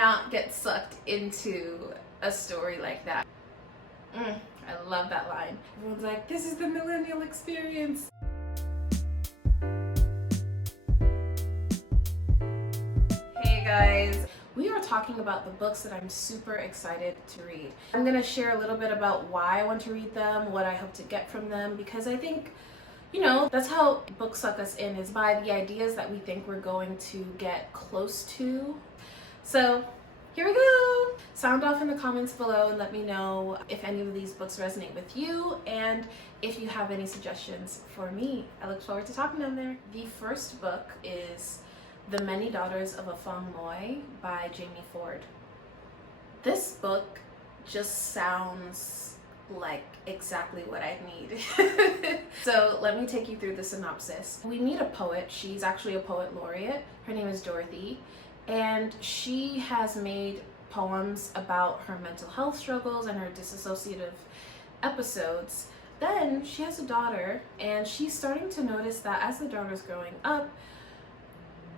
not get sucked into a story like that? I love that line. Everyone's like, this is the millennial experience. Hey guys, we are talking about the books that I'm super excited to read. I'm gonna share a little bit about why I want to read them, what I hope to get from them, because I think, you know, that's how books suck us in, is by the ideas that we think we're going to get close to. So here we go. Sound off in the comments below and let me know if any of these books resonate with you and if you have any suggestions for me. I look forward to talking to them there. The first book is The Many Daughters of a Feng Moi by Jamie Ford. This book just sounds like exactly what I need. So let me take you through the synopsis. We meet a poet. She's actually a poet laureate. Her name is Dorothy, and she has made poems about her mental health struggles and her disassociative episodes. Then she has a daughter, and she's starting to notice that as the daughter's growing up,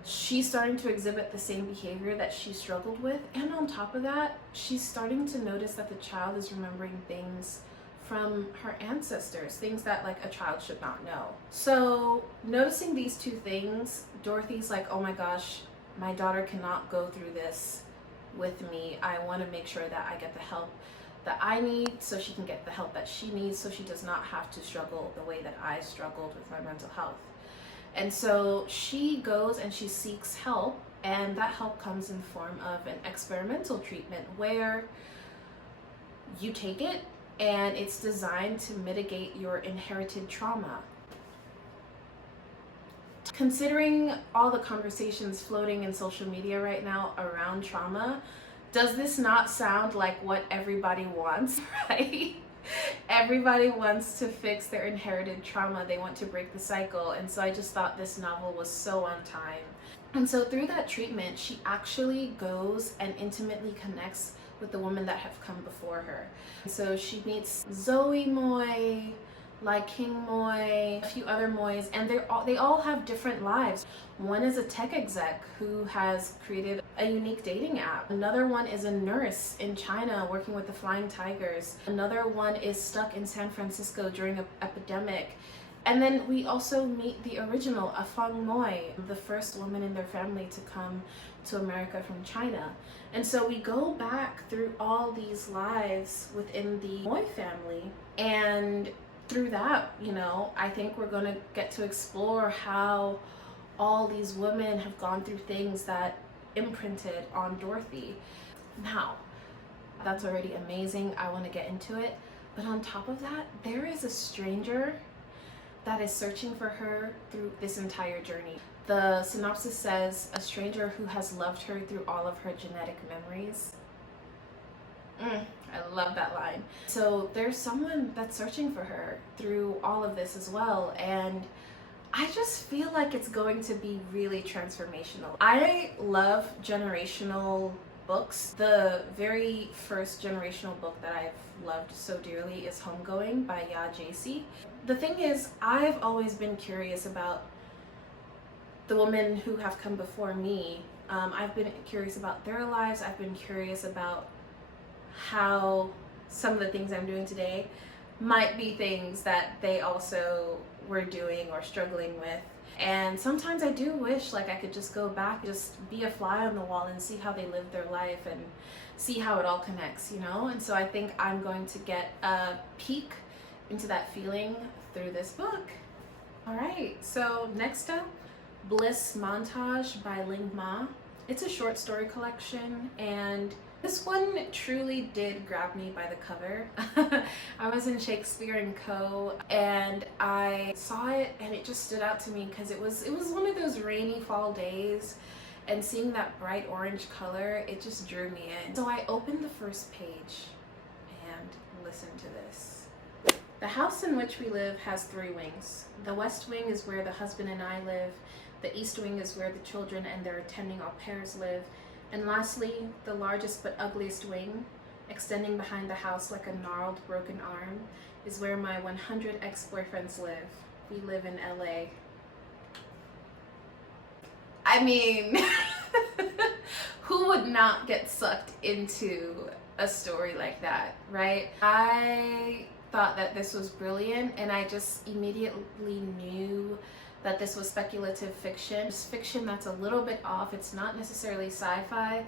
she's starting to exhibit the same behavior that she struggled with. And on top of that, she's starting to notice that the child is remembering things from her ancestors, things that like a child should not know. So noticing these two things, Dorothy's like, oh my gosh, my daughter cannot go through this with me. I want to make sure that I get the help that I need so she can get the help that she needs, so she does not have to struggle the way that I struggled with my mental health. And so she goes and she seeks help, and that help comes in the form of an experimental treatment where you take it and it's designed to mitigate your inherited trauma. Considering all the conversations floating in social media right now around trauma, does this not sound like what everybody wants, right? Everybody wants to fix their inherited trauma. They want to break the cycle. And so I just thought this novel was so on time. And so through that treatment, she actually goes and intimately connects with the women that have come before her. So she meets Zoe Moi, Lai King Moi, a few other Mois, and they all have different lives. One is a tech exec who has created a unique dating app. Another one is a nurse in China working with the flying tigers. Another one is stuck in San Francisco during an epidemic. And then we also meet the original, a Feng Moi, the first woman in their family to come to America from China. And so we go back through all these lives within the Moi family, and through that, you know, I think we're going to get to explore how all these women have gone through things that imprinted on Dorothy. Now, that's already amazing. I want to get into it. But on top of that, there is a stranger that is searching for her through this entire journey. The synopsis says, a stranger who has loved her through all of her genetic memories. I love that line. So there's someone that's searching for her through all of this as well, and I just feel like it's going to be really transformational. I love generational books. The very first generational book that I've loved so dearly is Homegoing by Ya JC. The thing is, I've always been curious about the women who have come before me. I've been curious about their lives. I've been curious about how some of the things I'm doing today might be things that they also were doing or struggling with. And sometimes I do wish like I could just go back, just be a fly on the wall and see how they lived their life and see how it all connects, you know? And so I think I'm going to get a peek into that feeling through this book. All right, so next up, Bliss Montage by Ling Ma. It's a short story collection, and this one truly did grab me by the cover. I was in Shakespeare & Co. and I saw it and it just stood out to me because it was one of those rainy fall days, and seeing that bright orange color, it just drew me in. So I opened the first page and listened to this. The house in which we live has 3 wings. The west wing is where the husband and I live. The east wing is where the children and their attending au pairs live. And lastly, the largest but ugliest wing, extending behind the house like a gnarled, broken arm, is where my 100 ex-boyfriends live. We live in LA. I mean, Who would not get sucked into a story like that, right? I thought that this was brilliant, and I just immediately knew that this was speculative fiction. It's fiction that's a little bit off. It's not necessarily sci-fi,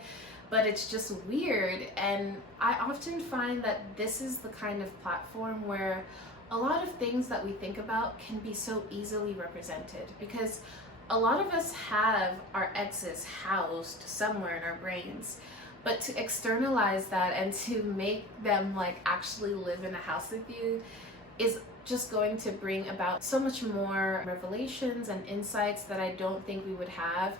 but it's just weird. And I often find that this is the kind of platform where a lot of things that we think about can be so easily represented, because a lot of us have our exes housed somewhere in our brains, but to externalize that and to make them like actually live in a house with you is just going to bring about so much more revelations and insights that I don't think we would have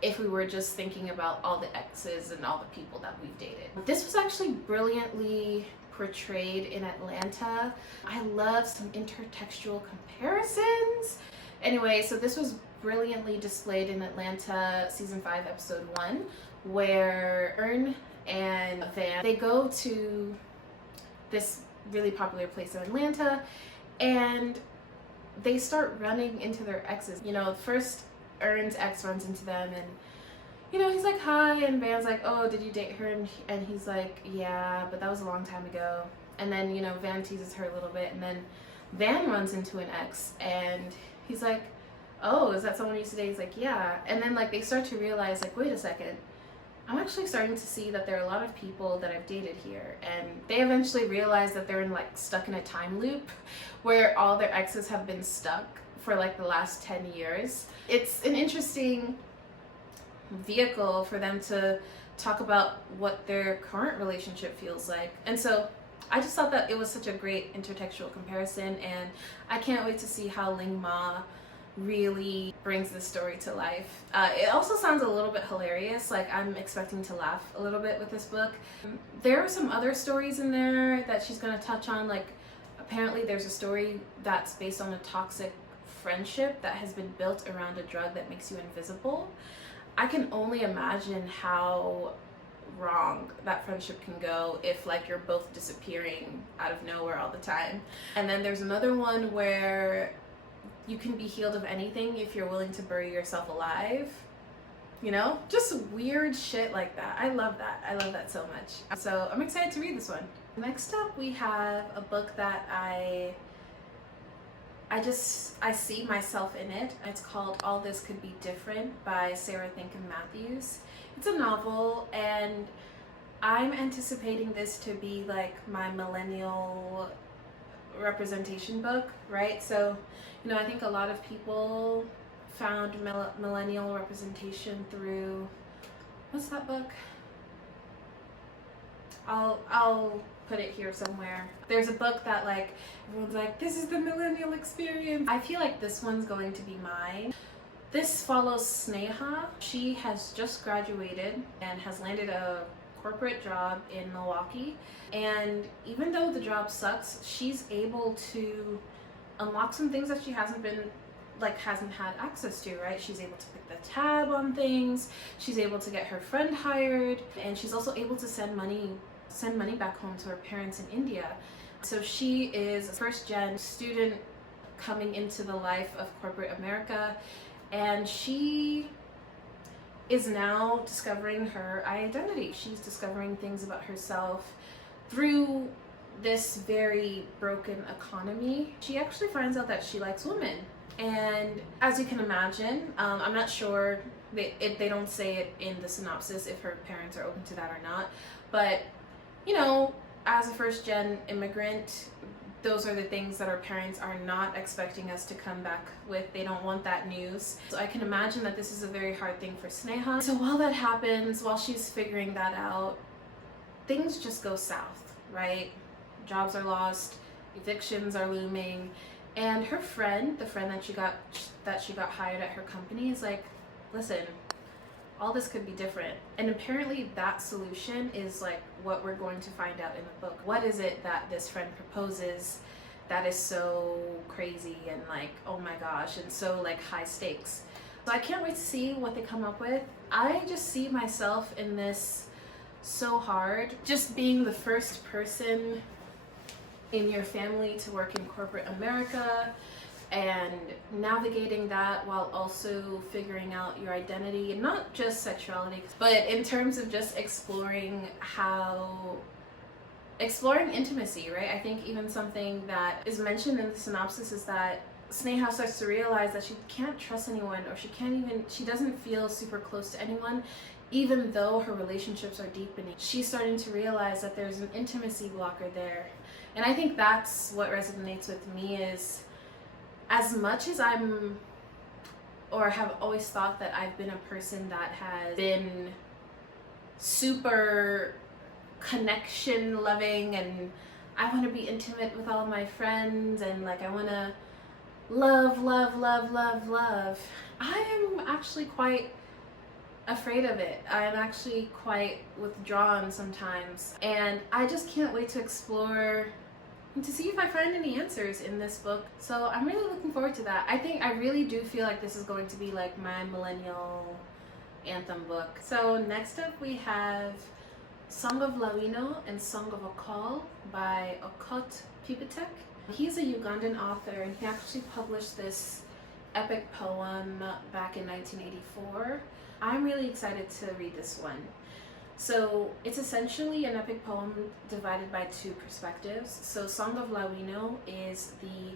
if we were just thinking about all the exes and all the people that we've dated. This was actually brilliantly portrayed in Atlanta. I love some intertextual comparisons. Anyway, so this was brilliantly displayed in Atlanta season 5 episode 1, where Ern and Van, they go to this really popular place in Atlanta and they start running into their exes. You know, first Ern's ex runs into them and, you know, he's like, hi, and Van's like, oh, did you date her? And he's like, yeah, but that was a long time ago. And then, you know, Van teases her a little bit, and then Van runs into an ex and he's like, oh, is that someone you used to date? He's like, yeah. And then like they start to realize, like, wait a second, I'm actually starting to see that there are a lot of people that I've dated here. And they eventually realize that they're stuck in a time loop where all their exes have been stuck for like the last 10 years. It's an interesting vehicle for them to talk about what their current relationship feels like. And so I just thought that it was such a great intertextual comparison, and I can't wait to see how Ling Ma really brings this story to life. It also sounds a little bit hilarious. Like, I'm expecting to laugh a little bit with this book. There are some other stories in there that she's going to touch on. Like, apparently there's a story that's based on a toxic friendship that has been built around a drug that makes you invisible. I can only imagine how wrong that friendship can go if like you're both disappearing out of nowhere all the time. And then there's another one where you can be healed of anything if you're willing to bury yourself alive. You know, just weird shit like that. I love that. I love that so much. So I'm excited to read this one. Next up, we have a book that I see myself in it. It's called All This Could Be Different by Sarah Thinken Matthews. It's a novel, and I'm anticipating this to be like my millennial representation book, right? So, you know, I think a lot of people found millennial representation through, what's that book? I'll put it here somewhere. There's a book that like everyone's like, this is the millennial experience. I feel like this one's going to be mine. This follows Sneha. She has just graduated and has landed a corporate job in Milwaukee, and even though the job sucks, she's able to unlock some things that she hasn't had access to, right? She's able to pick the tab on things, she's able to get her friend hired, and she's also able to send money back home to her parents in India. So she is a first-gen student coming into the life of corporate America, and she is now discovering her identity. She's discovering things about herself through this very broken economy. She actually finds out that she likes women. And as you can imagine, I'm not sure, they don't say it in the synopsis if her parents are open to that or not, but you know, as a first-gen immigrant, those are the things that our parents are not expecting us to come back with. They don't want that news. So I can imagine that this is a very hard thing for Sneha. So while that happens, while she's figuring that out, things just go south, right? Jobs are lost, evictions are looming, and her friend, the friend that she got hired at her company, is like, listen, all this could be different. And apparently that solution is like what we're going to find out in the book. What is it that this friend proposes that is so crazy and like, oh my gosh, and so like high stakes? So I can't wait to see what they come up with. I just see myself in this so hard. Just being the first person in your family to work in corporate America, and navigating that while also figuring out your identity, and not just sexuality, but in terms of just exploring intimacy, right? I think even something that is mentioned in the synopsis is that Sneha starts to realize that she can't trust anyone, or she doesn't feel super close to anyone, even though her relationships are deepening. She's starting to realize that there's an intimacy blocker there. And I think that's what resonates with me, is as much as I'm, or have always thought that I've been a person that has been super connection loving, and I want to be intimate with all my friends, and like I want to love, I am actually quite afraid of it. I'm actually quite withdrawn sometimes, and I just can't wait to explore and to see if I find any answers in this book. So I'm really looking forward to that. I really do feel like this is going to be like my millennial anthem book. So next up we have Song of Lawino and Song of a Call by Okot Pipitek. He's a Ugandan author, and he actually published this epic poem back in 1984. I'm really excited to read this one. So it's essentially an epic poem divided by two perspectives. So Song of Lawino is the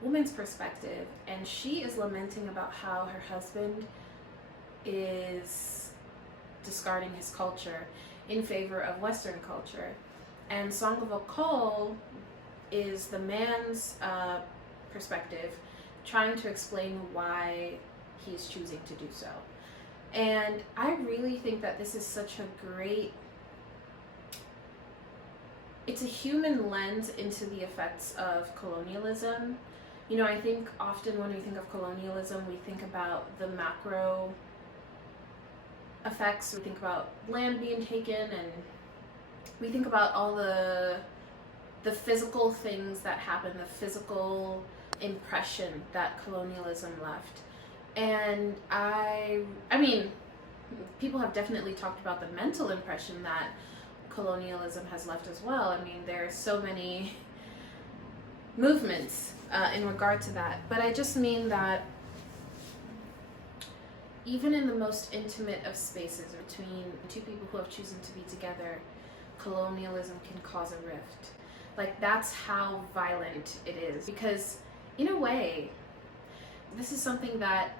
woman's perspective, and she is lamenting about how her husband is discarding his culture in favor of Western culture. And Song of a Call is the man's perspective, trying to explain why he's choosing to do so. And I really think that this is such a great, it's a human lens into the effects of colonialism. You know, I think often when we think of colonialism, we think about the macro effects. We think about land being taken, and we think about all the physical things that happen, the physical impression that colonialism left. And I mean, people have definitely talked about the mental impression that colonialism has left as well. I mean, there are so many movements in regard to that. But I just mean that even in the most intimate of spaces between two people who have chosen to be together, colonialism can cause a rift. Like, that's how violent it is. Because in a way, this is something that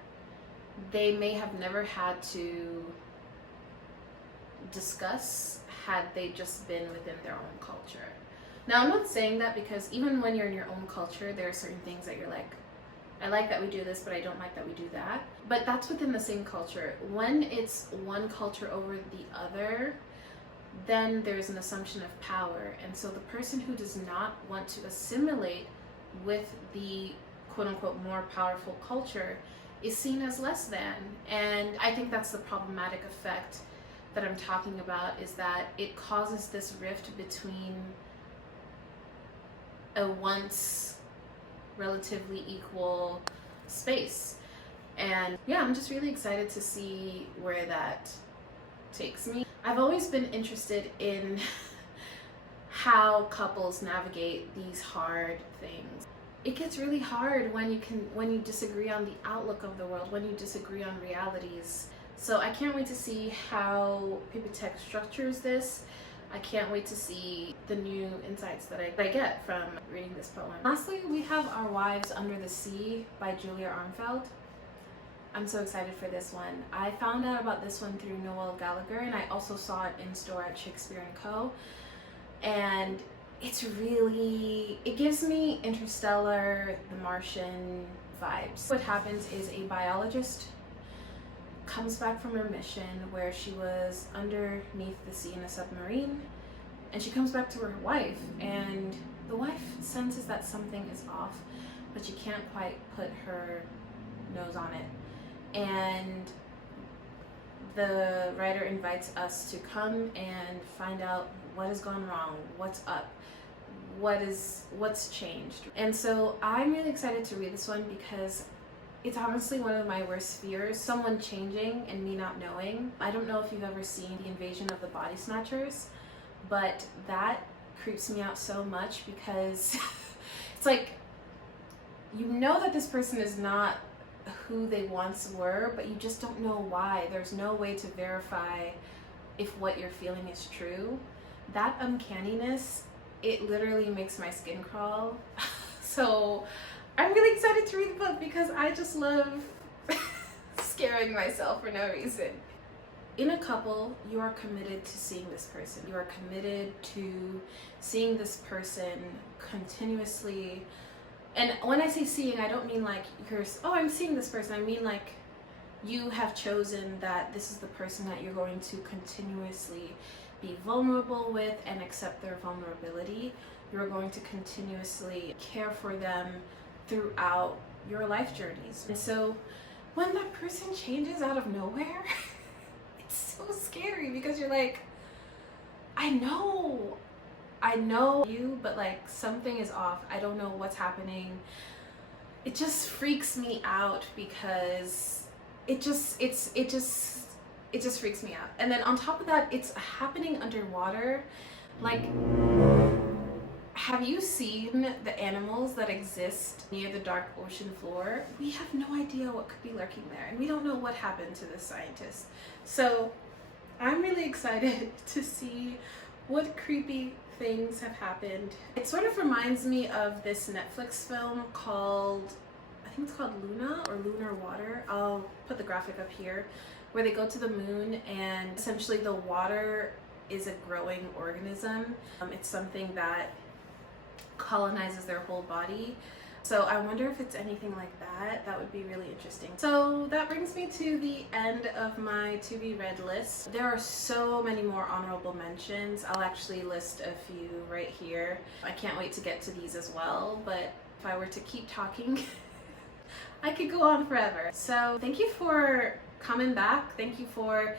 they may have never had to discuss had they just been within their own culture. Now, I'm not saying that because even when you're in your own culture, there are certain things that you're like, I like that we do this, but I don't like that we do that. But that's within the same culture. When it's one culture over the other, then there's an assumption of power. And so the person who does not want to assimilate with the quote-unquote more powerful culture is seen as less than. And I think that's the problematic effect that I'm talking about, is that it causes this rift between a once relatively equal space. And yeah, I'm just really excited to see where that takes me. I've always been interested in how couples navigate these hard things. It gets really hard when you disagree on the outlook of the world, when you disagree on realities. So I can't wait to see how Pipitek structures this. I can't wait to see the new insights that I get from reading this poem. Lastly, we have Our Wives Under the Sea by Julia Armfeld. I'm so excited for this one. I found out about this one through Noel Gallagher, and I also saw it in store at Shakespeare & Co. And it gives me Interstellar, The Martian vibes. What happens is a biologist comes back from her mission where she was underneath the sea in a submarine, and she comes back to her wife, and the wife senses that something is off, but she can't quite put her nose on it. And the writer invites us to come and find out what has gone wrong, what's up, what's changed. And so I'm really excited to read this one because it's honestly one of my worst fears, someone changing and me not knowing. I don't know if you've ever seen The Invasion of the Body Snatchers, but that creeps me out so much because it's like you know that this person is not who they once were, but you just don't know why. There's no way to verify if what you're feeling is true. That uncanniness, it literally makes my skin crawl. So I'm really excited to read the book because I just love scaring myself for no reason. In a couple, you are committed to seeing this person. You are committed to seeing this person continuously. And when I say seeing, I don't mean like I'm seeing this person. I mean like you have chosen that this is the person that you're going to continuously be vulnerable with and accept their vulnerability. You're going to continuously care for them throughout your life journeys. And so when that person changes out of nowhere, it's so scary because you're like, I know you, but like something is off. I don't know what's happening. It just freaks me out because it just freaks me out. And then on top of that, it's happening underwater. Like, have you seen the animals that exist near the dark ocean floor? We have no idea what could be lurking there, and we don't know what happened to this scientist. So I'm really excited to see what creepy things have happened. It sort of reminds me of this Netflix film called, I think it's called Luna or Lunar Water. I'll put the graphic up here, where they go to the moon and essentially the water is a growing organism. It's something that colonizes their whole body. So I wonder if it's anything like that. That would be really interesting. So that brings me to the end of my to be read list. There are so many more honorable mentions. I'll actually list a few right here. I can't wait to get to these as well, but if I were to keep talking, I could go on forever. So thank you for coming back. Thank you for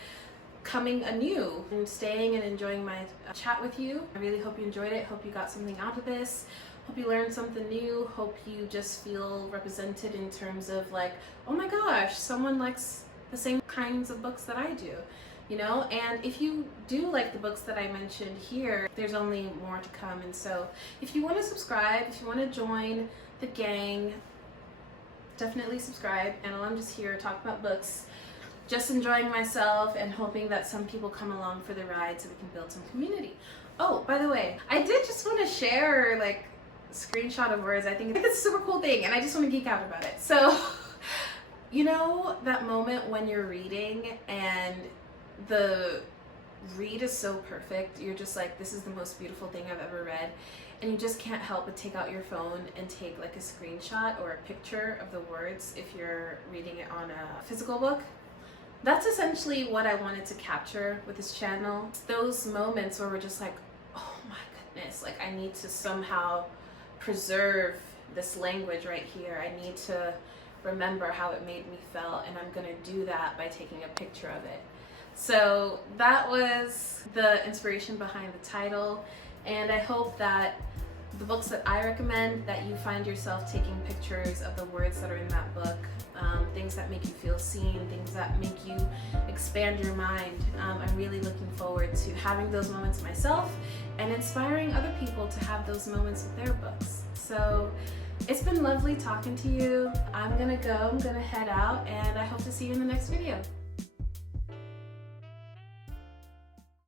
coming anew and staying and enjoying my chat with you. I really hope you enjoyed it. Hope you got something out of this. Hope you learned something new. Hope you just feel represented in terms of like, oh my gosh, someone likes the same kinds of books that I do, you know? And if you do like the books that I mentioned here, there's only more to come. And so if you want to subscribe, if you want to join the gang, definitely subscribe. And I'm just here to talk about books, just enjoying myself and hoping that some people come along for the ride so we can build some community. Oh, by the way, I did just want to share like screenshot of words. I think it's a super cool thing and I just want to geek out about it. So, you know that moment when you're reading and the read is so perfect, you're just like, this is the most beautiful thing I've ever read, and you just can't help but take out your phone and take like a screenshot or a picture of the words if you're reading it on a physical book. That's essentially what I wanted to capture with this channel. Those moments where we're just like, oh my goodness, like I need to somehow preserve this language right here. I need to remember how it made me feel, and I'm gonna do that by taking a picture of it. So that was the inspiration behind the title, and I hope that the books that I recommend, that you find yourself taking pictures of the words that are in that book, things that make you feel seen, things that make you expand your mind. I'm really looking forward to having those moments myself and inspiring other people to have those moments with their books. So it's been lovely talking to you. I'm gonna go, I'm gonna head out, and I hope to see you in the next video.